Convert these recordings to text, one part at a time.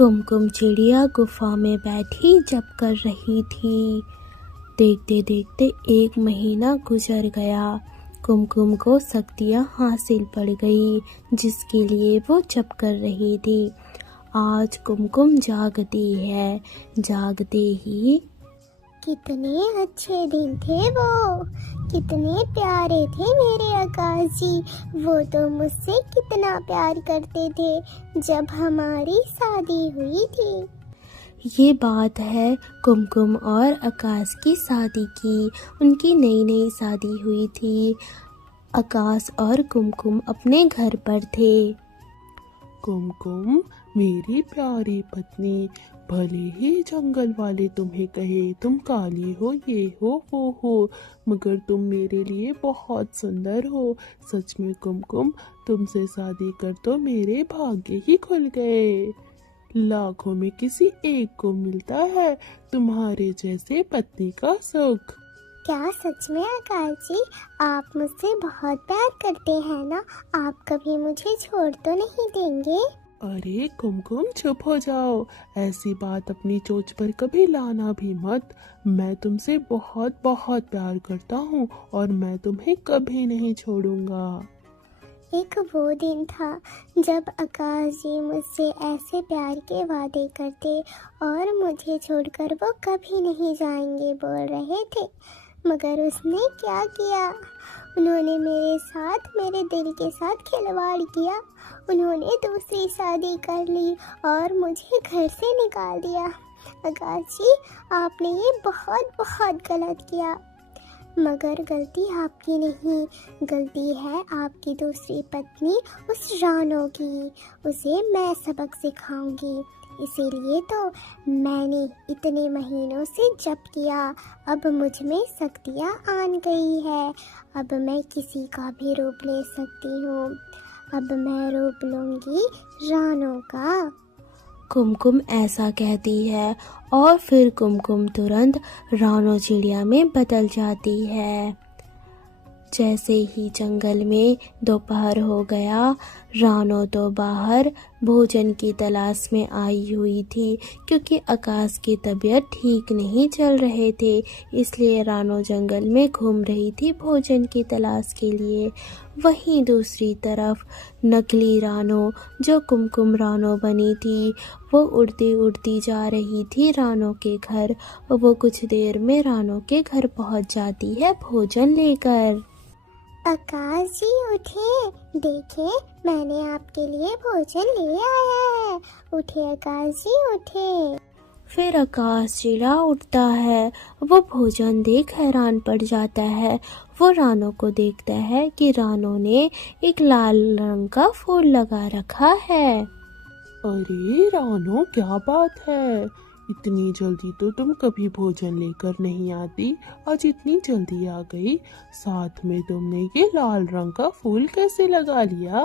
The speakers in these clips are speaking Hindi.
कुमकुम चिड़िया गुफा में बैठी जप कर रही थी। देखते देखते 1 महीना गुजर गया। कुमकुम को शक्तियाँ हासिल पड़ गई जिसके लिए वो जप कर रही थी। आज कुमकुम जागती है। जागते ही कितने अच्छे दिन थे वो, कितने प्यारे थे मेरे आकाश जी। वो तो मुझसे कितना प्यार करते थे जब हमारी शादी हुई थी। ये बात है कुमकुम और आकाश की शादी की। उनकी नई नई शादी हुई थी। आकाश और कुमकुम अपने घर पर थे। कुमकुम, मेरी प्यारी पत्नी, भले ही जंगल वाले तुम्हें कहे तुम काली हो, ये हो वो हो, मगर तुम मेरे लिए बहुत सुंदर हो। सच में कुमकुम, तुमसे शादी कर तो मेरे भाग्य ही खुल गए। लाखों में किसी एक को मिलता है तुम्हारे जैसे पत्नी का सुख। क्या सच में आकाश जी, आप मुझसे बहुत प्यार करते हैं ना? आप कभी मुझे छोड़ तो नहीं देंगे? अरे कुमकुम, चुप हो जाओ। ऐसी बात अपनी चोंच पर कभी लाना भी मत। मैं तुमसे बहुत बहुत प्यार करता हूँ और मैं तुम्हें कभी नहीं छोड़ूंगा। एक वो दिन था जब आकाश जी मुझसे ऐसे प्यार के वादे करते और मुझे छोड़कर वो कभी नहीं जाएंगे बोल रहे थे, मगर उसने क्या किया? उन्होंने मेरे साथ, मेरे दिल के साथ खिलवाड़ किया। उन्होंने दूसरी शादी कर ली और मुझे घर से निकाल दिया। आकाश जी, आपने ये बहुत बहुत गलत किया। मगर गलती आपकी नहीं, गलती है आपकी दूसरी पत्नी उस रानो की। उसे मैं सबक सिखाऊंगी। इसीलिए तो मैंने इतने महीनों से जप किया। अब मुझ में शक्तियाँ आन गई है। अब मैं किसी का भी रूप ले सकती हूँ। अब मैं रूप लूँगी रानो का। कुमकुम ऐसा कहती है और फिर कुमकुम तुरंत रानो चिड़िया में बदल जाती है। जैसे ही जंगल में दोपहर हो गया, रानो तो बाहर भोजन की तलाश में आई हुई थी। क्योंकि आकाश की तबीयत ठीक नहीं चल रहे थे, इसलिए रानो जंगल में घूम रही थी भोजन की तलाश के लिए। वहीं दूसरी तरफ नकली रानो, जो कुमकुम रानो बनी थी, वो उड़ती उड़ती जा रही थी रानो के घर। वो कुछ देर में रानो के घर पहुंच जाती है भोजन लेकर। आकाश जी उठे, देखें मैंने आपके लिए भोजन ले आया है। उठे आकाश जी उठे। फिर आकाश चिड़ा उठता है। वो भोजन देख हैरान पड़ जाता है। वो रानो को देखता है कि रानो ने एक लाल रंग का फूल लगा रखा है। अरे रानो, क्या बात है? इतनी जल्दी तो तुम कभी भोजन लेकर नहीं आती, आज इतनी जल्दी आ गई। साथ में तुमने ये लाल रंग का फूल कैसे लगा लिया?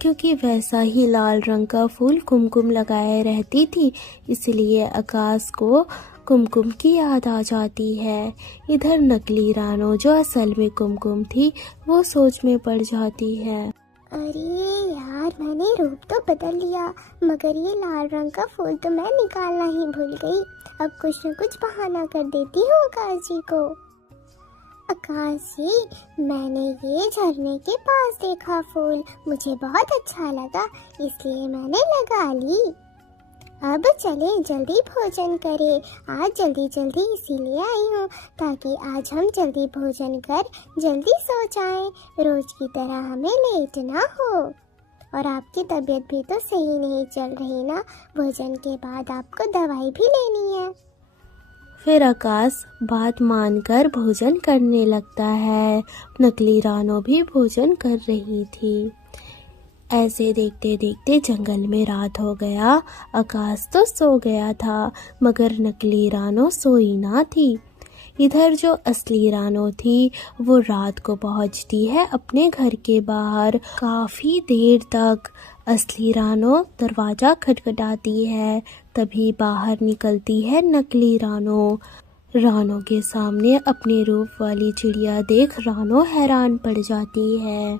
क्योंकि वैसा ही लाल रंग का फूल कुमकुम लगाए रहती थी, इसलिए आकाश को कुमकुम की याद आ जाती है। इधर नकली रानो, जो असल में कुमकुम थी, वो सोच में पड़ जाती है। अरे यार, मैंने रूप तो बदल लिया, मगर ये लाल रंग का फूल तो मैं निकालना ही भूल गई। अब कुछ न कुछ बहाना कर देती हूँ आकाश जी को। आकाश जी, मैंने ये झरने के पास देखा फूल, मुझे बहुत अच्छा लगा, इसलिए मैंने लगा ली। अब चले जल्दी भोजन करें। आज जल्दी जल्दी इसीलिए आई हूँ ताकि आज हम जल्दी भोजन कर जल्दी सो जाएं। रोज की तरह हमें लेट ना हो। और आपकी तबीयत भी तो सही नहीं चल रही ना, भोजन के बाद आपको दवाई भी लेनी है। फिर आकाश बात मानकर भोजन करने लगता है। नकली रानो भी भोजन कर रही थी। ऐसे देखते देखते जंगल में रात हो गया। आकाश तो सो गया था, मगर नकली रानो सोई ना थी। इधर जो असली रानो थी, वो रात को पहुंचती है अपने घर के बाहर। काफी देर तक असली रानो दरवाजा खटखटाती है। तभी बाहर निकलती है नकली रानो। रानो के सामने अपने रूप वाली चिड़िया देख रानो हैरान पड़ जाती है।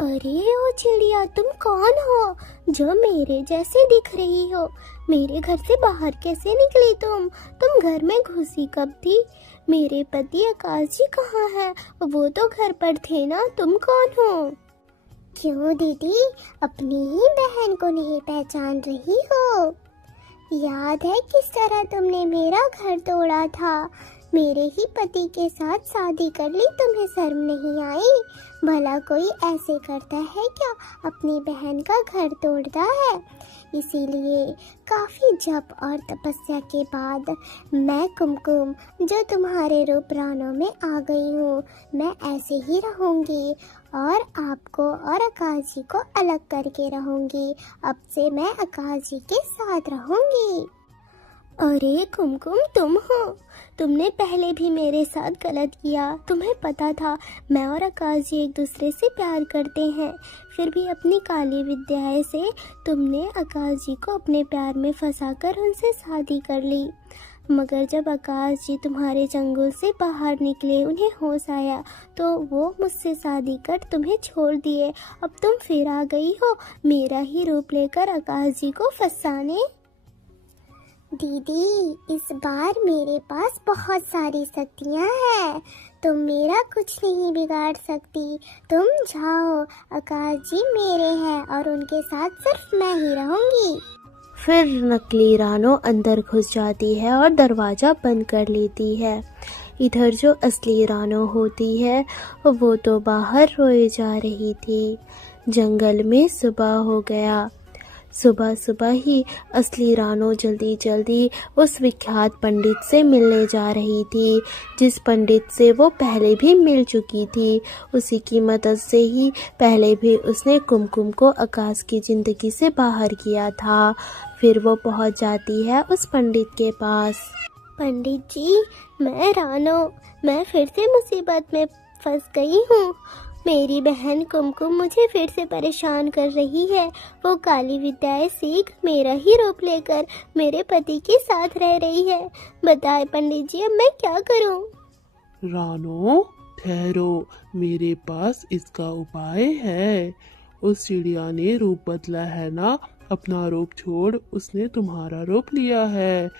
अरे ओ चिड़िया, तुम कौन हो जो मेरे जैसे दिख रही हो? मेरे घर से बाहर कैसे निकली तुम घर में घुसी कब थी? मेरे पति आकाश जी कहाँ है? वो तो घर पर थे ना। तुम कौन हो? क्यों दीदी, अपनी ही बहन को नहीं पहचान रही हो? याद है किस तरह तुमने मेरा घर तोड़ा था? मेरे ही पति के साथ शादी कर ली, तुम्हें शर्म नहीं आई? भला कोई ऐसे करता है क्या? अपनी बहन का घर तोड़ता है। इसीलिए काफी जप और तपस्या के बाद मैं कुमकुम, जो तुम्हारे रूप रानों में आ गई हूँ, मैं ऐसे ही रहूंगी और आपको और आकाश जी को अलग करके रहूंगी। अब से मैं आकाश जी के साथ रहूंगी। अरे कुमकुम, तुम हो? तुमने पहले भी मेरे साथ गलत किया। तुम्हें पता था मैं और आकाश जी एक दूसरे से प्यार करते हैं, फिर भी अपनी काली विद्याएं से तुमने आकाश जी को अपने प्यार में फंसाकर उनसे शादी कर ली। मगर जब आकाश जी तुम्हारे चंगुल से बाहर निकले, उन्हें होश आया, तो वो मुझसे शादी कर तुम्हें छोड़ दिए। अब तुम फिर आ गई हो मेरा ही रूप लेकर आकाश जी को फंसाने। दीदी, इस बार मेरे पास बहुत सारी शक्तियाँ हैं, तुम मेरा कुछ नहीं बिगाड़ सकती। तुम जाओ, आकाश जी मेरे हैं और उनके साथ सिर्फ मैं ही रहूंगी। फिर नकली रानो अंदर घुस जाती है और दरवाज़ा बंद कर लेती है। इधर जो असली रानो होती है वो तो बाहर रोए जा रही थी। जंगल में सुबह हो गया। सुबह सुबह ही असली रानो जल्दी जल्दी उस विख्यात पंडित से मिलने जा रही थी, जिस पंडित से वो पहले भी मिल चुकी थी। उसी की मदद से ही पहले भी उसने कुमकुम को आकाश की ज़िंदगी से बाहर किया था। फिर वो पहुंच जाती है उस पंडित के पास। पंडित जी, मैं रानो, मैं फिर से मुसीबत में फंस गई हूँ। मेरी बहन कुमकुम मुझे फिर से परेशान कर रही है। वो काली विद्याएं सीख मेरा ही रूप लेकर मेरे पति के साथ रह रही है। बताए पंडित जी, अब मैं क्या करूं? रानो, ठहरो, मेरे पास इसका उपाय है। उस चिड़िया ने रूप बदला है ना, अपना रूप छोड़ उसने तुम्हारा रूप लिया है।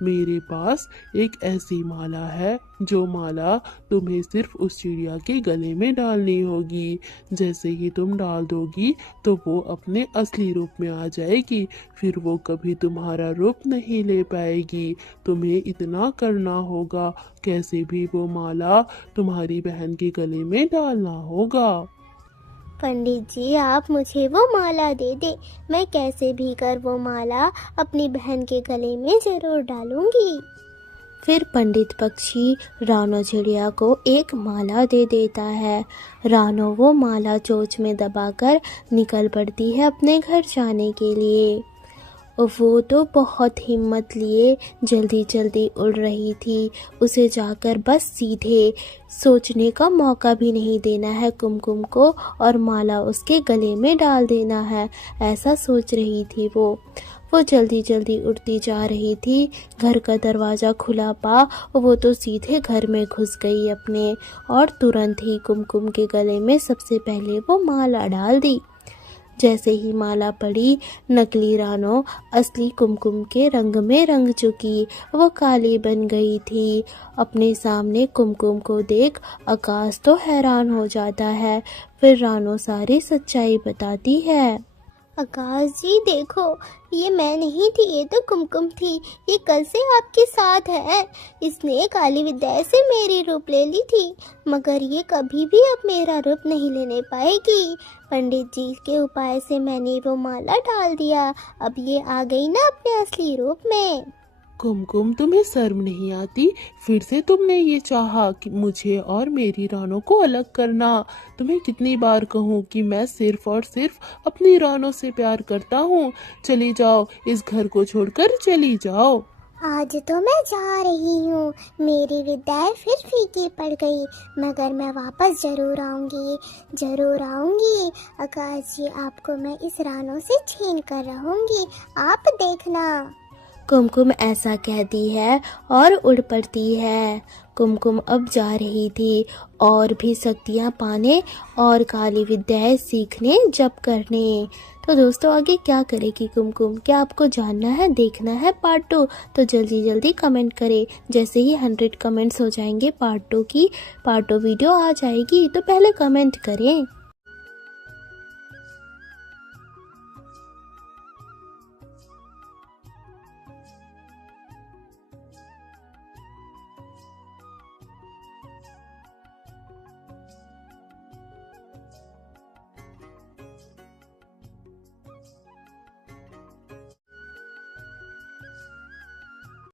मेरे पास एक ऐसी माला है, जो माला तुम्हें सिर्फ उस चिड़िया के गले में डालनी होगी। जैसे ही तुम डाल दोगी तो वो अपने असली रूप में आ जाएगी, फिर वो कभी तुम्हारा रूप नहीं ले पाएगी। तुम्हें इतना करना होगा, कैसे भी वो माला तुम्हारी बहन के गले में डालना होगा। पंडित जी, आप मुझे वो माला दे दे, मैं कैसे भी कर वो माला अपनी बहन के गले में जरूर डालूंगी। फिर पंडित पक्षी रानो चिड़िया को एक माला दे देता है। रानो वो माला चोंच में दबाकर निकल पड़ती है अपने घर जाने के लिए। वो तो बहुत हिम्मत लिए जल्दी जल्दी उड़ रही थी। उसे जाकर बस सीधे सोचने का मौका भी नहीं देना है कुमकुम को, और माला उसके गले में डाल देना है, ऐसा सोच रही थी वो जल्दी जल्दी उड़ती जा रही थी। घर का दरवाज़ा खुला पा वो तो सीधे घर में घुस गई अपने, और तुरंत ही कुमकुम के गले में सबसे पहले वो माला डाल दी। जैसे ही माला पड़ी, नकली रानो असली कुमकुम के रंग में रंग चुकी। वो काली बन गई थी। अपने सामने कुमकुम को देख आकाश तो हैरान हो जाता है। फिर रानो सारी सच्चाई बताती है। आकाश जी देखो, ये मैं नहीं थी, ये तो कुमकुम थी। ये कल से आपके साथ है। इसने काली विद्या से मेरी रूप ले ली थी, मगर ये कभी भी अब मेरा रूप नहीं लेने पाएगी। पंडित जी के उपाय से मैंने वो माला डाल दिया, अब ये आ गई ना अपने असली रूप में। कुमकुम, तुम्हें शर्म नहीं आती? फिर से तुमने ये चाहा कि मुझे और मेरी रानो को अलग करना। तुम्हें कितनी बार कहूँ कि मैं सिर्फ और सिर्फ अपनी रानो से प्यार करता हूँ। चली जाओ, इस घर को छोड़कर चली जाओ। आज तो मैं जा रही हूँ, मेरी विद्याएं फिर फीकी पड़ गई, मगर मैं वापस जरूर आऊँगी, जरूर आऊँगी। आकाश जी, आपको मैं इस रानो से छीन कर रहूँगी, आप देखना। कुमकुम ऐसा कहती है और उड़ पड़ती है। कुमकुम अब जा रही थी और भी शक्तियाँ पाने और काली विद्याएं सीखने, जप करने। तो दोस्तों आगे क्या करेगी कुमकुम, क्या आपको जानना है, देखना है पार्ट 2? तो जल्दी जल्दी कमेंट करें। जैसे ही 100 कमेंट्स हो जाएंगे पार्ट 2 वीडियो आ जाएगी, तो पहले कमेंट करें।